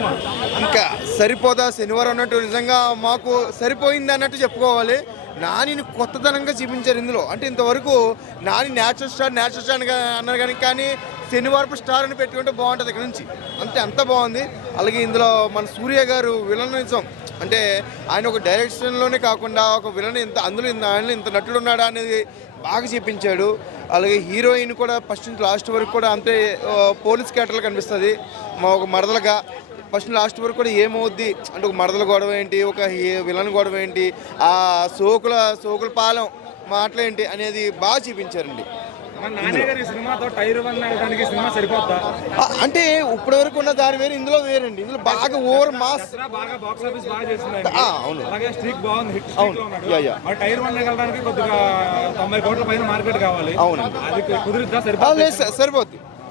ఇంకా సరిపోదా శనివారం అన్నట్టు నిజంగా మాకు సరిపోయింది అన్నట్టు చెప్పుకోవాలి. నానిని కొత్తదనంగా చూపించారు ఇందులో. అంటే ఇంతవరకు నాని న్యాచురల్ స్టార్ అన్నారు కానీ శనివారపు స్టార్ అని పెట్టుకుంటే బాగుంటుంది ఇక్కడ నుంచి. అంత బాగుంది. అలాగే ఇందులో మన సూర్య గారు విలనిజం అంటే ఆయన ఒక డైరెక్షన్లోనే కాకుండా ఒక విలన్ అందులో ఇంత నటుడు ఉన్నాడా అనేది బాగా చూపించాడు. అలాగే హీరోయిన్ కూడా ఫస్ట్ నుంచి లాస్ట్ వరకు కూడా అంతే పోలీస్ క్యారెక్టర్లో కనిపిస్తుంది. ఒక మరదలుగా ఫస్ట్ లాస్ట్ వరకు కూడా ఏమవుద్ది అంటే ఒక మరదల గొడవ ఏంటి, ఒక విలన్ గొడవ ఏంటి, ఆ సోకుల పాలెం మాటలేంటి అనేది బాగా చూపించారండి. అంటే ఇప్పటి వరకు ఉన్న దాని వేరు, ఇందులో వేరండి. ఇందులో బాగా ఓవర్ మాస్. అవును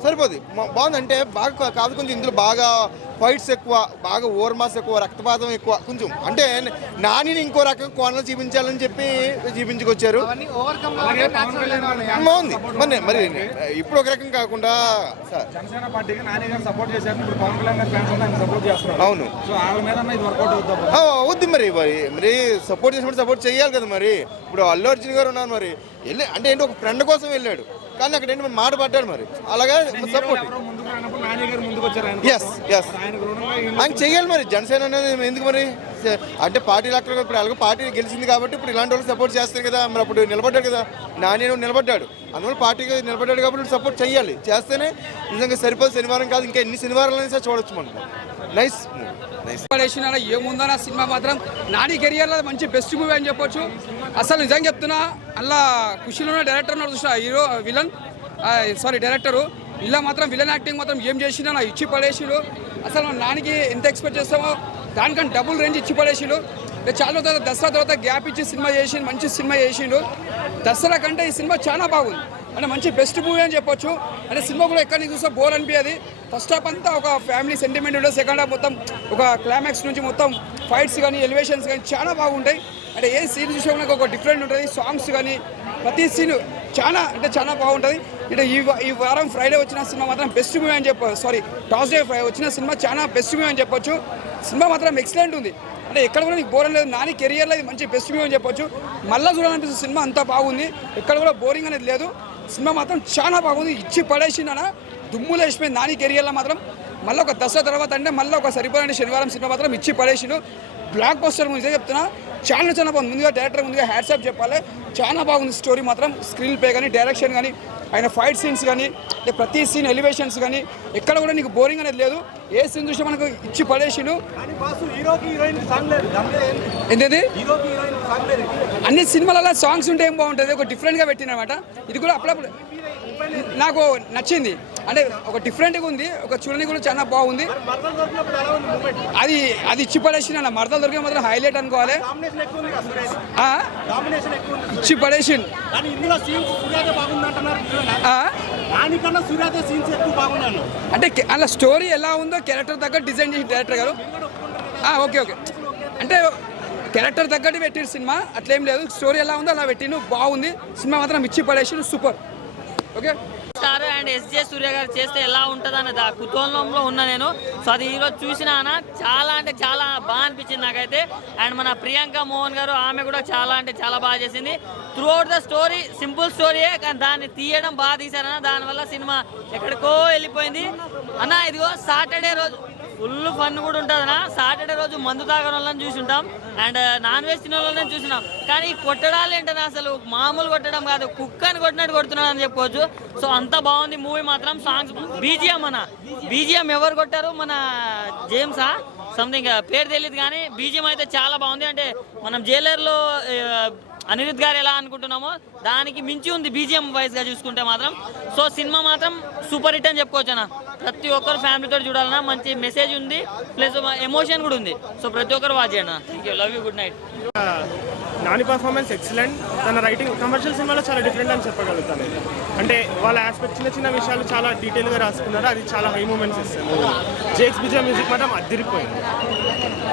సరిపోద్ది బాగుందంటే బాగా కాదు. కొంచెం ఇందులో బాగా ఫైట్స్ ఎక్కువ, బాగా ఓవర్ మాస్ ఎక్కువ, రక్తపాతం ఎక్కువ కొంచెం. అంటే నానిని ఇంకో రకం కోణంలో చూపించాలని చెప్పి చూపించుకొచ్చారు. బాగుంది. మరి ఇప్పుడు ఒక రకం కాకుండా అవును అవుద్ది. మరి సపోర్ట్ చేసినప్పుడు సపోర్ట్ చేయాలి కదా. మరి ఇప్పుడు అల్లు అర్జున్ గారు ఉన్నారు. మరి అంటే ఏంటి ఒక ఫ్రెండ్ కోసం వెళ్ళాడు కానీ అక్కడ ఏంటి మాట పడ్డాడు. మరి అలాగే సపోర్ట్ ఆయన చెయ్యాలి. మరి జనసేన అనేది ఎందుకు మరి అంటే పార్టీ లెక్కలు ఇప్పుడు అలాగే పార్టీ గెలిచింది కాబట్టి ఇప్పుడు ఇలాంటి వాళ్ళకి సపోర్ట్ చేస్తారు కదా. మరి అప్పుడు నిలబడ్డాడు కదా, నాని నిలబడ్డాడు, అందువల్ల పార్టీకి నిలబడ్డాడు కాబట్టి సపోర్ట్ చేయాలి. చేస్తేనే నిజంగా సరిపోదు. శనివారం కాదు ఇంకా ఎన్ని శనివారాలైనా చూడొచ్చు మనం. నైస్ ఏముందన్న సినిమా మాత్రం నాని కెరియర్లో మంచి బెస్ట్ మూవీ అని చెప్పొచ్చు. అసలు నిజంగా చెప్తున్నా, అలా ఖుషిలో డైరెక్టర్ చూసిన హీరో విలన్ డైరెక్టరు ఇలా మాత్రం విలన్ యాక్టింగ్ మాత్రం ఏం చేసినా నా ఇచ్చి పడేసిడు. అసలు నానికి ఎంత ఎక్స్పెక్ట్ చేస్తామో దానికన్నా డబుల్ రేంజ్ ఇచ్చి పడేసిడు. చాలా దసరా తర్వాత గ్యాప్ ఇచ్చి సినిమా చేసిండు, మంచి సినిమా చేసిండు. దసరా కంటే ఈ సినిమా చాలా బాగుంది. అంటే మంచి బెస్ట్ మూవీ అని చెప్పొచ్చు. అంటే సినిమా కూడా ఎక్కడి నుంచి చూస్తే బోర్ అనిపించేది. ఫస్ట్ హాఫ్ అంతా ఒక ఫ్యామిలీ సెంటిమెంట్ ఉంటుంది. సెకండ్ హాఫ్ మొత్తం ఒక క్లైమాక్స్ నుంచి మొత్తం ఫైట్స్ కానీ ఎలివేషన్స్ కానీ చాలా బాగుంటాయి. అంటే ఏ సీన్ చూసే ఒక డిఫరెంట్ ఉంటుంది. సాంగ్స్ కానీ ప్రతి సీన్ చాలా బాగుంటుంది. అంటే ఈ వారం ఫ్రైడే వచ్చిన సినిమా మాత్రం బెస్ట్ మూవీ అని థర్స్డే వచ్చిన సినిమా చాలా బెస్ట్ మూవీ అని చెప్పొచ్చు. సినిమా మాత్రం ఎక్సలెంట్ ఉంది. అంటే ఎక్కడ కూడా నీకు బోర్ లేదు. నాని కెరియర్లో ఇది మంచి బెస్ట్ మూవీ అని చెప్పొచ్చు. మళ్ళీ చూడాలనిపిస్తుంది. సినిమా అంతా బాగుంది, ఎక్కడ కూడా బోరింగ్ అనేది లేదు. సినిమా మాత్రం చాలా బాగుంది. ఇచ్చి పడేసిందన దుమ్ములు వేసిపోయింది నాని కెరియర్లో మాత్రం. మళ్ళీ ఒక దసరా తర్వాత అంటే మళ్ళీ ఒక సరిపోయిన శనివారం సినిమా మాత్రం ఇచ్చి పడేసిండు. బ్లాక్ బస్టర్ మూవీ చెప్తున్నా, చాలా బాగుంది. ముందుగా డైరెక్టర్ ముందుగా హ్యాట్సాప్ చెప్పాలి. చాలా బాగుంది స్టోరీ మాత్రం. స్క్రీన్ ప్లే కానీ, డైరెక్షన్ కానీ, ఆయన ఫైట్ సీన్స్ కానీ, ప్రతి సీన్ ఎలివేషన్స్ కానీ ఎక్కడ కూడా నీకు బోరింగ్ అనేది లేదు. ఏ సీన్ చూసినా మనకు ఇచ్చి పడేసిండు. ఏంటది అన్ని సినిమాలలో సాంగ్స్ ఉంటే ఏం బాగుంటుంది, ఒక డిఫరెంట్గా పెట్టినమాట. ఇది కూడా అప్పుడప్పుడు నాకు నచ్చింది. అంటే ఒక డిఫరెంట్గా ఉంది, ఒక చూడడానికి కూడా చాలా బాగుంది. అది ఇచ్చి పడేసింది అన్న. మరదలు దొరికే మాత్రం హైలైట్ అనుకోవాలి. ఇచ్చి పడేసింది. అంటే అలా స్టోరీ ఎలా ఉందో క్యారెక్టర్ తగ్గట్టు డిజైన్ చేసి డైరెక్టర్ గారు ఓకే అంటే క్యారెక్టర్ తగ్గట్టు పెట్టిన సినిమా అట్లేం లేదు. స్టోరీ ఎలా ఉందో అలా పెట్టిను, బాగుంది. సినిమా మాత్రం ఇచ్చి పడేసిండు, super. Okay star and SJ Surya garu చేస్తే ఎలా ఉంటుంది అన్నది ఆ కుతూహలంలో ఉన్నా నేను. సో అది ఈరోజు చూసినా చాలా అంటే చాలా బాగా అనిపించింది నాకైతే. అండ్ మన ప్రియాంక మోహన్ గారు ఆమె కూడా చాలా అంటే చాలా బాగా చేసింది. Throughout the story simple స్టోరీయే కానీ దాన్ని తీయడం బాగా తీశారన్న. దానివల్ల సినిమా ఎక్కడికో వెళ్ళిపోయింది అన్న. ఇదిగో సాటర్డే రోజు ఫుల్ ఫన్ కూడా ఉంటుంది అన్న. సాటర్డే రోజు మందు తాగడం వాళ్ళని చూసి ఉంటాం అండ్ నాన్ వెజ్ తినే వాళ్ళని చూసినాం. కానీ కొట్టడాలు ఏంటన్నా అసలు మామూలు కొట్టడం కాదు, కుక్కని కొట్టినట్టు కొడుతున్నాడు అని చెప్పుకోవచ్చు. సో అంత బాగుంది మూవీ మాత్రం. సాంగ్స్ బీజిఎం ఎవరు కొట్టారు, మన జేమ్సా సంథింగ్ పేరు తెలియదు కానీ బీజిఎం అయితే చాలా బాగుంది. అంటే మనం జైలర్లో అనిరుద్ గారు ఎలా అనుకుంటున్నామో దానికి మించి ఉంది బీజిఎం వైజ్గా చూసుకుంటే మాత్రం. సో సినిమా మాత్రం సూపర్ హిట్ అని చెప్పుకోవచ్చు అన్న. ప్రతి ఒక్కరు ఫ్యామిలీతో చూడాలన్నా, మంచి మెసేజ్ ఉంది, ప్లస్ ఎమోషన్ కూడా ఉంది. సో ప్రతి ఒక్కరు వాచ్ చేయండి. Thank you, love you, good night. Nani performance excellent. తన రైటింగ్ కమర్షియల్ సినిమాలో చాలా డిఫరెంట్ అని చెప్పగలుగుతాను. అంటే వాళ్ళ ఆస్పెక్ట్ చిన్న విషయాలు చాలా డీటెయిల్గా రాసుకున్నారు. అది చాలా హై మూమెంట్స్ ఇస్తుంది. జేక్స్ బిజా మ్యూజిక్ మాత్రం అదిరిపోయింది.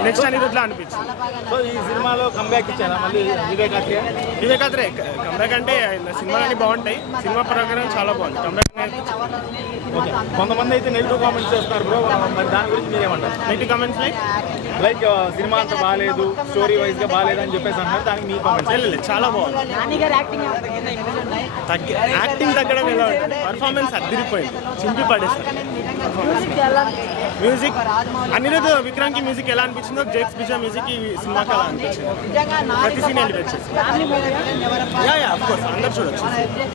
నెక్స్ట్ అనిరుద్లా అనిపించింది. సో ఈ సినిమాలో కంబ్యాక్ ఇచ్చారా మళ్ళీ వివేకాత్రే కంబ్యాక్ అంటే సినిమాలన్నీ బాగుంటాయి, సినిమా ప్రకారం చాలా బాగుంది. ఓకే, కొంతమంది అయితే నెగిటివ్ కామెంట్స్ చేస్తున్నారు బ్రో, మరి దాని గురించి మీరేమంటారు? నెగిటివ్ కామెంట్స్ లైక్ సినిమా అంతా బాగాలేదు, స్టోరీ వైజ్గా బాగాలేదు అని చెప్పేసి అంటున్నారు, దానికి మీ కామెంట్స్? లేదు, చాలా బాగుంది. యాక్టింగ్ తగ్గడం ఎలా ఉంటుంది, పర్ఫార్మెన్స్ అదిరిపోయింది, చింపి పడేసారు. మ్యూజిక్ అనిరుద్ విక్రమ్కి మ్యూజిక్ ఎలా అనిపించిందో జేక్స్ బిజా మ్యూజిక్ ఈ సినిమాకి అలా అనిపించింది. ప్రతి సీన్ ఎలివేట్ చేసి, యా ఆఫ్ కోర్స్ అందరు చూడొచ్చు.